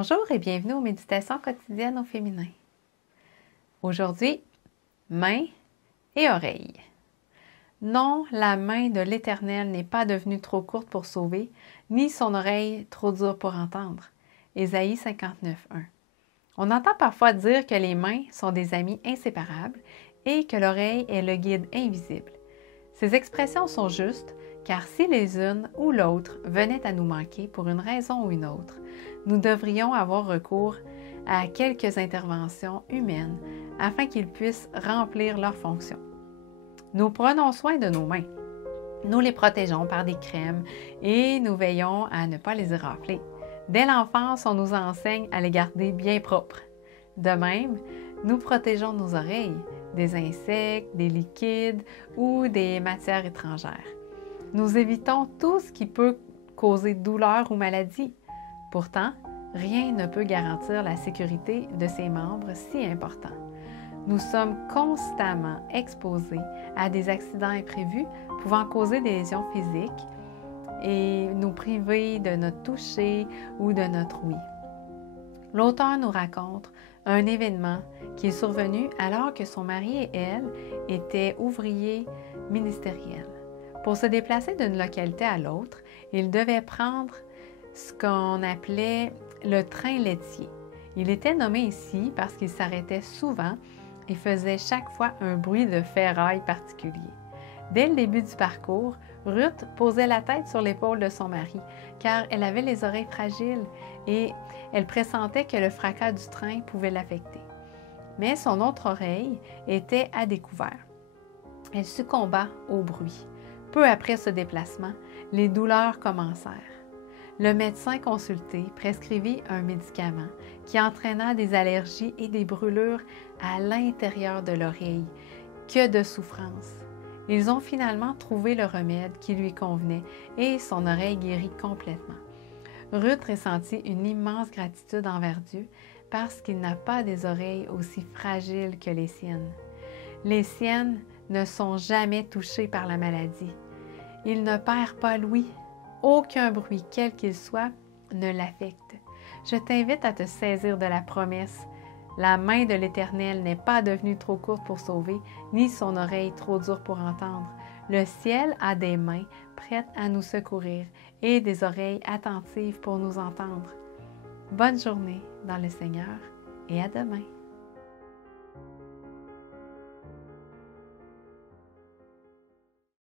Bonjour et bienvenue aux méditations quotidiennes au féminin. Aujourd'hui, main et oreille. Non, la main de l'Éternel n'est pas devenue trop courte pour sauver, ni son oreille trop dure pour entendre. Ésaïe 59:1. On entend parfois dire que les mains sont des amis inséparables et que l'oreille est le guide invisible. Ces expressions sont justes, car si les unes ou l'autre venaient à nous manquer pour une raison ou une autre, nous devrions avoir recours à quelques interventions humaines afin qu'ils puissent remplir leurs fonctions. Nous prenons soin de nos mains. Nous les protégeons par des crèmes et nous veillons à ne pas les érafler. Dès l'enfance, on nous enseigne à les garder bien propres. De même, nous protégeons nos oreilles des insectes, des liquides ou des matières étrangères. Nous évitons tout ce qui peut causer douleur ou maladie. Pourtant, rien ne peut garantir la sécurité de ces membres si importants. Nous sommes constamment exposés à des accidents imprévus pouvant causer des lésions physiques et nous priver de notre toucher ou de notre ouïe. L'auteur nous raconte un événement qui est survenu alors que son mari et elle étaient ouvriers ministériels. Pour se déplacer d'une localité à l'autre, ils devaient prendre ce qu'on appelait le train laitier. Il était nommé ici parce qu'il s'arrêtait souvent et faisait chaque fois un bruit de ferraille particulier. Dès le début du parcours, Ruth posait la tête sur l'épaule de son mari, car elle avait les oreilles fragiles et elle pressentait que le fracas du train pouvait l'affecter. Mais son autre oreille était à découvert. Elle succomba au bruit. Peu après ce déplacement, les douleurs commencèrent. Le médecin consulté prescrivit un médicament qui entraîna des allergies et des brûlures à l'intérieur de l'oreille. Que de souffrance! Ils ont finalement trouvé le remède qui lui convenait et son oreille guérit complètement. Ruth ressentit une immense gratitude envers Dieu parce qu'il n'a pas des oreilles aussi fragiles que les siennes. Les siennes ne sont jamais touchées par la maladie. Il ne perd pas l'ouïe. Aucun bruit, quel qu'il soit, ne l'affecte. Je t'invite à te saisir de la promesse. La main de l'Éternel n'est pas devenue trop courte pour sauver, ni son oreille trop dure pour entendre. Le ciel a des mains prêtes à nous secourir et des oreilles attentives pour nous entendre. Bonne journée dans le Seigneur et à demain.